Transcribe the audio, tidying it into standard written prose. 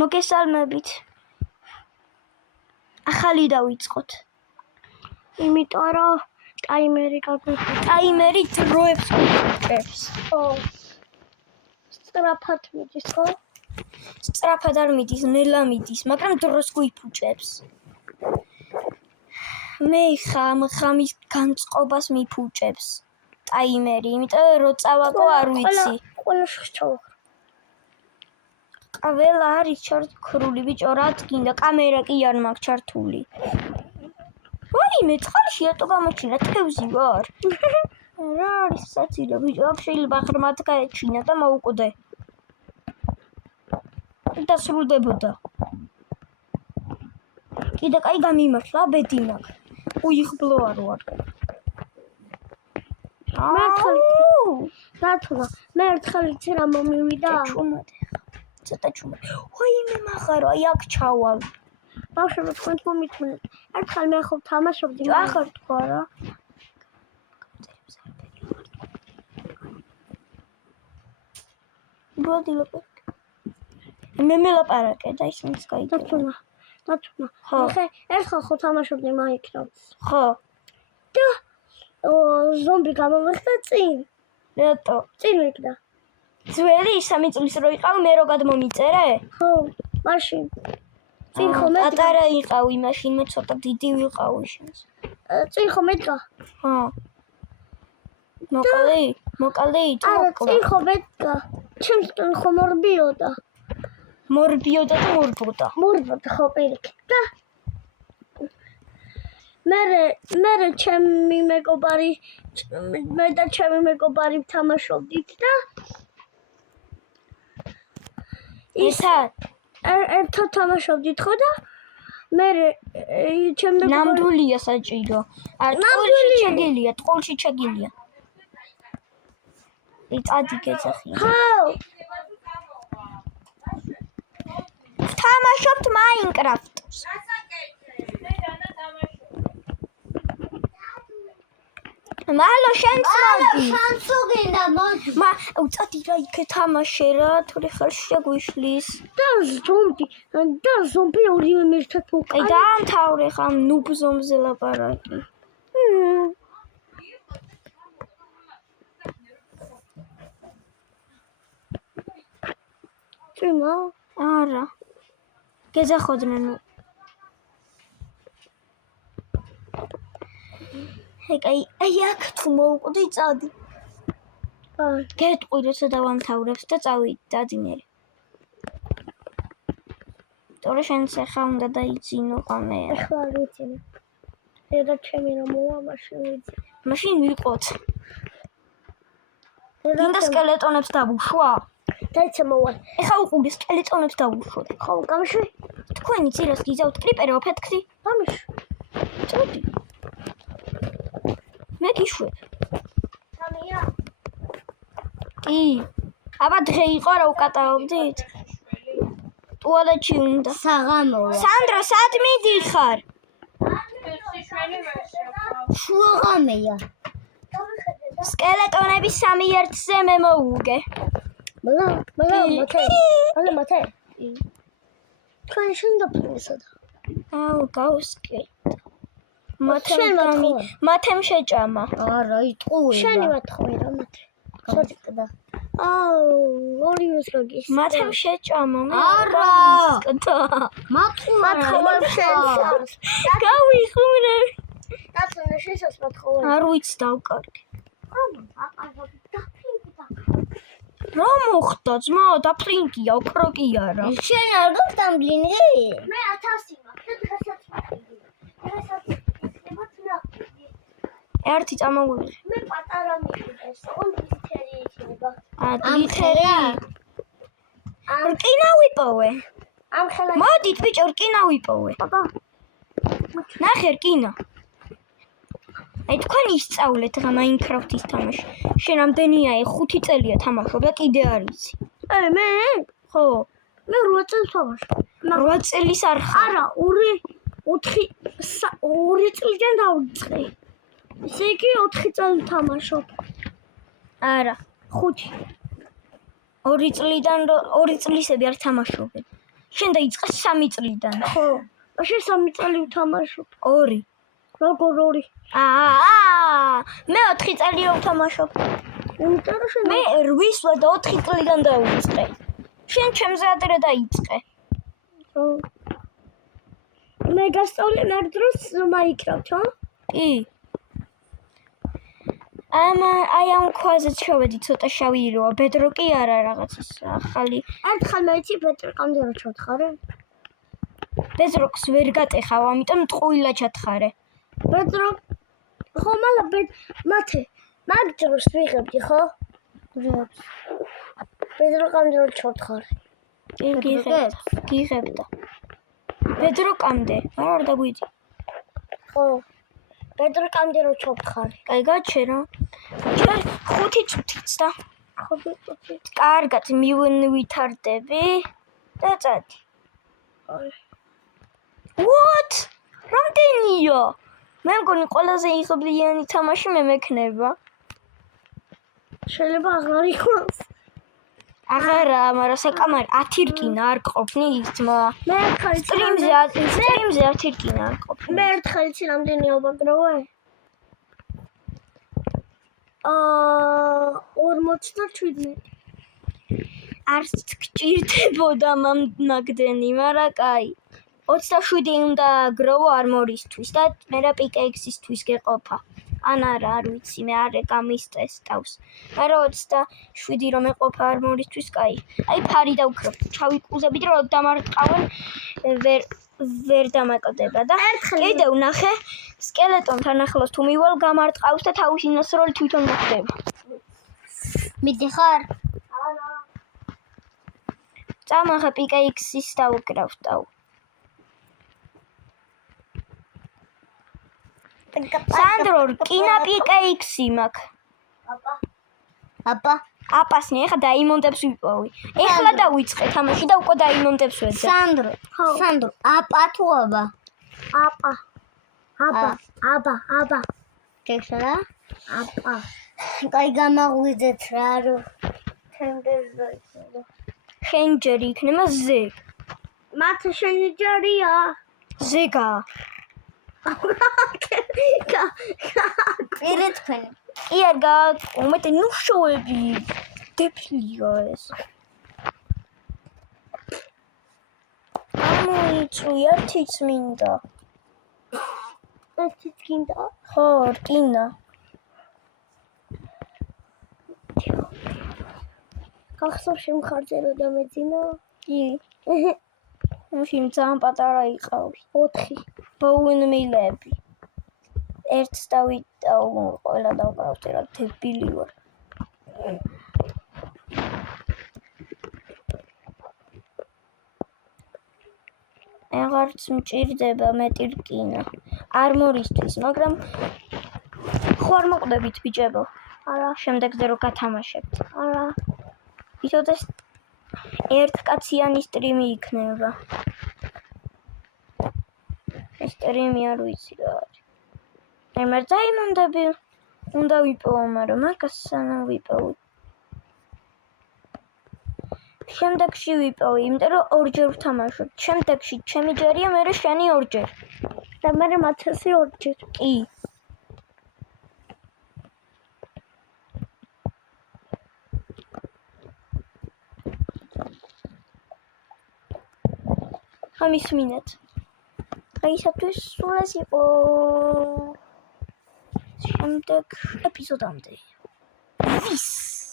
მოგესალმებით. ახალი დავიწყოთ. იმიტომ რომ ტაიმერი გაგვიყვება. ტაიმერი დროებს გვიჭერს. ხო. სწრაფად მიდის, ხო? სწრაფად არ მიდის, ნელა მიდის, მაგრამ დროს გვიფუჭებს. მე ხამის განწყობას მიფუჭებს ტაიმერი, იმიტომ რომ წავაკო არ ვიცი. ყველა შეჩავ. ყველა არის ჩართული, ბიჭო, რაც გინდა, კამერა კი არ მაქვს ჩართული. ვაიმე, წყალში ატო გამოჩინა, თევზი ვარ. რა არის საცილო, ბიჭო, აქ შეიძლება ღრმად გაეჩინა და მოუკვდე. და სრულდებოდა. კიდე კაი გამიმართლა, ბედი მაქვს. უიხბლო არ ვარ. მე ერთხელ იცი რა მომივიდა? ჩუმადე. ცოტა ჩუმადე. ვაიმე მაღარო, აი აქ ჩავალ. ბავშვებო, თქვენ მომიწმენთ. ერთხელ მე ხო თამაშობდი, ახარ თქვა რა. ბოდი ლაპარაკე. მე მელაპარაკე და ისინიც გაიგებენ. დათუნა. ხე, ერთხელ ხო თამაშობდი Minecraft-ს. ხო. და ზომბი გამომიხდა წინ. რატო? წინ ვიქდა. ძველი 3 წლის რო იყავ, მე რო გადმომიწერე? ხო, მაშინ. წინ ხომ მე პატარა იყავი, მაშინ მე ცოტა დიდი ვიყავი შენს. წინ ხომ მედგა? ხო. მოკალე არა, წინ ხომ მედგა. ჩემს წინ ხომ მორბიოდა. მორბიოდა და მორბოდა. მორბოდა ხო პირიქით და მე ჩემი მეგობარი თამაშობდით და ერთად თამაშობდით ხო და მე ჩემი მეგობარი ნამდვილია საჭირო. არ ტყოლში ჩაგილია. იწადი გეძახია. ხო თამაშობთ Minecraft-ს. მალო შენც მოდი. შანსო გინდა მოდი. უწადი რა იქე თამაშე რა, თორე ხელში შეგვიშლის. და ზომბი ორივე ერთად მოკალი. აი დაამთავრე ხამ ნუბ ზომზე ლაპარაკი. წიმა? არა. გეძახოდნენ. აი აქ თუ მოუკვდი წადი. გეტყვი როცა დავამთავრებს და წავიდე დადინერი. თორე შენც ახლა უნდა დაიძინო ხამე. ახლა არ ვიცინე. დედა ჩემი რომ მოვა მაშინ ვიცი. მაშინ ვიყოთ. გინდა სკელეტონებს დავუშვა? დაიცა მოვალ. ეხა უყურე სკელეტონებს დავუშვოთ. ხო, გამშვი? თქვენი ძირას გიზავთ კრიპერი ოფეთქი? გამშვი. წოდი. მე გიშვებ. სამია. კი. აბა დღე იყო რა უკატაობდით? ტუალეტში უნდა. საღამოა. სანდრა, სად მიდიხარ? შუაღამეა. სკელეტონების 3-1-ზე მე მოვუგე. მათე. თქვენ შენ დაფროსად. აუ, გავსკე. მათემ შეჭამა. არა, იტყუე. შენი მათხოვე რა მათე. ხოჭკდა. აუ, ორივეს გაგის. მათემ შეჭამა. არა. მათხოვე შენს. გავიხურე. დათუნა შესაც მათხოვე. არ ვიცი დავკარგე. აკარგავი დაფრინგდა. რა მოხდა ძმა? დაფრინგია, ოქრო კი არა. შენ არ გოგდამბლინი? მე 1000 მაქვს და დღესაც მაქვს. ერთი წამოვიღე. მე პატარა მიყიდეს, ოღონ ლითერი იქნება. ლითერი? რკინა ვიპოვე. ამ ხელა. მოდით ბიჭო, რკინა ვიპოვე. ნახე რკინა. აი თქვენ ისწავლეთ რა Minecraft-ის თამაში. შენ ამდენია 5 წელია თამაშობ და კიდე არ იცი. მე? ხო. მე 8 წელს თამაშობ. 8 წელის არ ხარ. არა, 2 წლიდან დავიწყე. ისე იგი 4 წელი თამაშობ. არა, 5. 2 წლისები არ თამაშობენ. შენ დაიწყე 3 წლიდან. ხო. მაშინ 3 წელი ვთამაშობ. 2. როგორ 2? მე 4 წელი რომ ვთამაშობ. იმიტომ რომ შენ მე 8 ვარ და 4 წლიდან დავიწყე. შენ ჩემზე ადრე დაიწყე. მე გასწავლე მაგ დროს Minecraft, ხო? კი. აი ამ ქვაზე შევედი ცოტა შავი იროა, ბედროკი არა რაღაც ის ახალი. ერთხელ მე იცი ბედროკამდე რა ჩათხარე? ბედროკს ვერ გატეხავ, ამიტომ ტყუილა ჩათხარე. ბედროკ ხო მალა მათე მაგ დროს ვიღებდი, ხო? ბედროკამდე რა ჩათხარე? გიღებდა. ბედროკამდე, არა არ დაგვიძი. ხო. ბედროკამდე რა ჩათხარე? კაი გაჩერა. ჯერ 5 წუთიც და ხო ბედროკი. კარგად მივვითარდები და წადი. What? რამდენია? მე მგონი ყველაზე იღბლიანი თამაში მე მექნება. შეიძლება აღარ იყოს. აღარა, მაგრამ საკამარი 10 რკინა არ ყოფნი ძმა. მე ერთხელ სტრიმზე 10 რკინა არ ყოფნი. მე ერთხელ იცი რამდენი ავაგროვე? 47. არც გჭირდებოდა მაგდენი, მაგრამ კაი. 27 უნდა აგროვო არმორისთვის და მერე პიკექსისთვის გეყოფა. ან არა, არ ვიცი, მე არ გამისწეს თავს. მაგრამ 27 რომ ეყოფა არმორისთვის, კაი. აი ფარი დავქრობ, ჩავიკუზები და რომ დამარტყავენ ვერ დამაკდება და კიდევ ნახე სკელეტონთან ახლოს თუ მივალ გამარტყავს და თავისი ნასროლი თვითონ მოხდება. მიდიხარ? წამახე პიკექსის დავკრავდავ. სანდრო რკინა პიკექსი მაქვს. აპა. აპასნი ეხა დაიმონდებს ვიპოვი. ეხლა დავიწყე თამაში და უკვე დაიმონდებს ვეძებ. სანდრო, აპა თუ აბა? აბა. გეშალა? აბა. კაი გამაღვიძეთ რა რო. შენჯერი იქნება ზე. მათე შენი ჯერია. ზეგა. პირე თქვენი. კი არ გაუმეტე ნუშოები. დეფილია ეს. ამოიწვი ერთიც მინდა. ერთიც გინდა? ხო, რკინა. გახსოვ შემხარზე რომ დამეძინა? კი. მაშინ ძალიან პატარა იყავი. 4. ბოუნმილები. ერთს დავიტავ, ყველა დავკრავდი რა დებილი ვარ. აღარც მჭირდება მეტი რკინა. არმორისთვის, მაგრამ ხო არ მოყვდებით ბიჭებო. არა. შემდეგზე რო გათამაშებთ. არა. იცოდე ერთკაციანი სტრიმი იქნება. ეს სტრიმი არ ვიცი რა არის. მე დაიმონდები უნდა ვიპოვო, მაგრამ მაგას სანამ ვიპოვო. შემდეგში ვიპოვე, იმიტომ რომ ორჯერ ვთამაშობ. შემდეგში ჩემი ჯერია, მერე შენი ორჯერ. და მერე მათესი ორჯერ. კი. ამის მინეთ. დღეისათვის სულ ეს იყო. შემდეგ ეპიზოდამდე. Peace.